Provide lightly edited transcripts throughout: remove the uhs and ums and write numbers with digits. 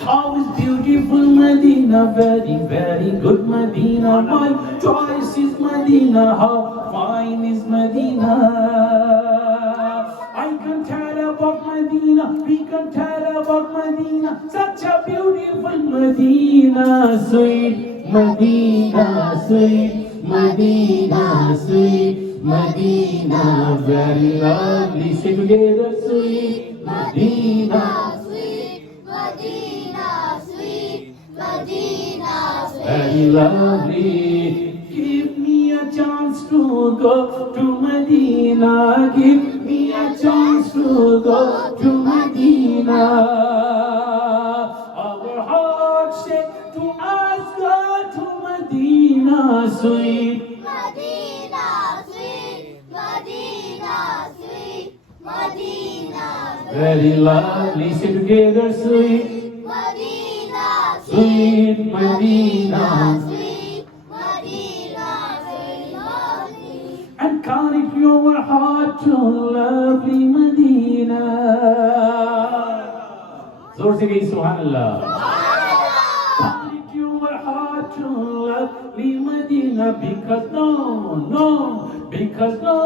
How is beautiful Medina, very, very good Medina. My choice is Medina, how fine is Medina. I can tell about Medina, we can tell about Medina. Such a beautiful Medina, sweet Medina, sweet Medina, sweet Medina, very lovely. Say together, sweet Medina. Very lovely. Give me a chance to go to Medina. Give me a chance to go to Medina. Our hearts say to us, go to Medina, sweet Medina, sweet Medina, sweet Medina. Very lovely. Say together, sweet Medina, sweet Medina. sweet Medina, very lovely. And connect your heart to lovely Medina. जोर से कही सुभान अल्लाह. Connect your heart to lovely Medina, because no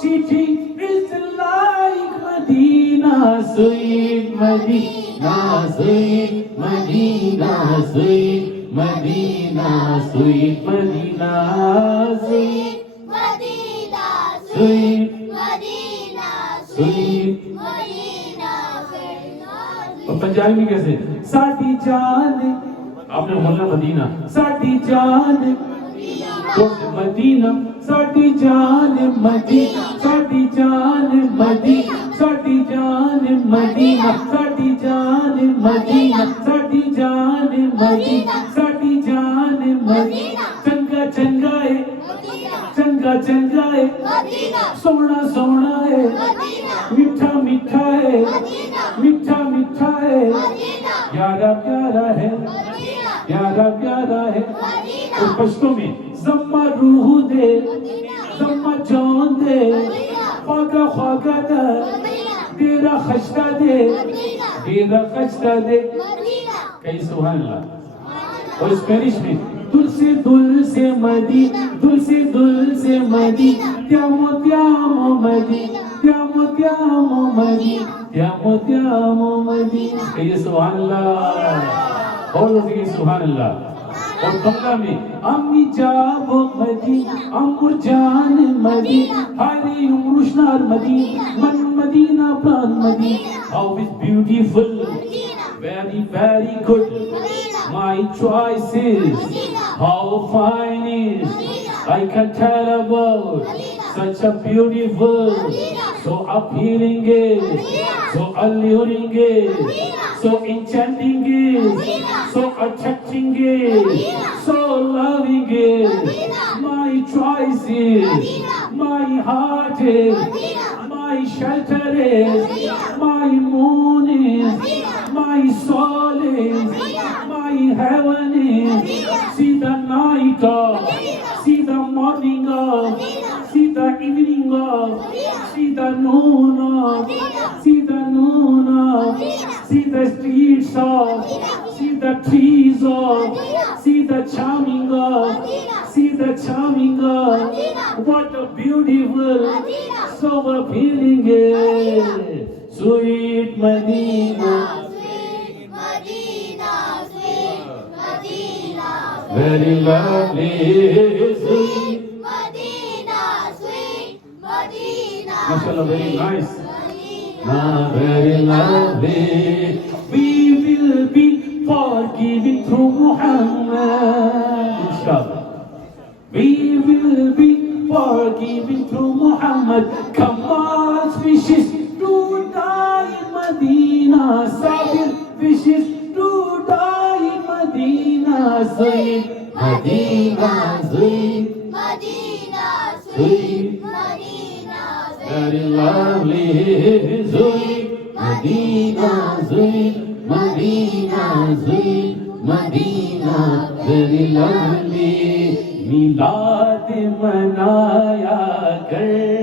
city is like Medina, sweet Medina, sweet Medina, sweet Medina, sweet Medina, sweet Medina, sweet Medina, sweet. Medina, very lovely. और पंजाबी में कैसे? साडी जान, आपने बोलना मदीना. साडी जान मदीना, साडी जान मदीना, साडी जान Medina, साडी जान मदीना, साडी जान मदीना, साडी जान मदीना, साडी जान मदीना. चंगा चंगा है, चंगा चंगा है, सोना सोना है, मीठा मीठा है, मीठा मीठा है, प्यारा प्यारा है, प्यारा प्यारा है. और पश्तो में ज़म्मा रूह दे, ज़म्मा जान दे, ख्वागा ख्वागा दे, तेरा खश्ता दे, तेरा खश्ता दे. कहीं सुभान अल्लाह. और स्पेनिश में दुल से मदी, दुल से मदी, te amo मदी, te amo मदी, te amo मदी. कहीं सुभान अल्लाह. और कहीं सुभान अल्लाह. और बंगला में अम्मी जाबो मदी, अम्मुर जान मदी, हारी उमरुशनार मदी, मन मदीना प्राण मदी. How is beautiful, very very good. My choice is how fine is. I can tell about such a beautiful, so appealing is, so alluring is, so enchanting is, so attracting is, so loving is. My choice is, my heart is, my shelter is, my moon is, my soul is, my heaven is. See the night of, see the morning of, see the evening of, see the noon of, see the noon of, see the streets of, see the trees of, see the charming of, see the charming of. What a beautiful, so appealing is sweet Medina. Sweet Medina, sweet Medina, Very lovely, sweet. Medina, sweet Medina. MashaAllah, very nice. Medina. Very lovely. We will be forgiven through Muhammad. Inshallah. We will be forgiven through Muhammad. Kamal's wishes to die in Medina. Sabir wishes to die in Medina. Sweet Medina, sweet, Medina, sweet, Medina, very lovely, sweet Medina, sweet Medina, sweet Medina, very lovely. मिलाद मनाया कर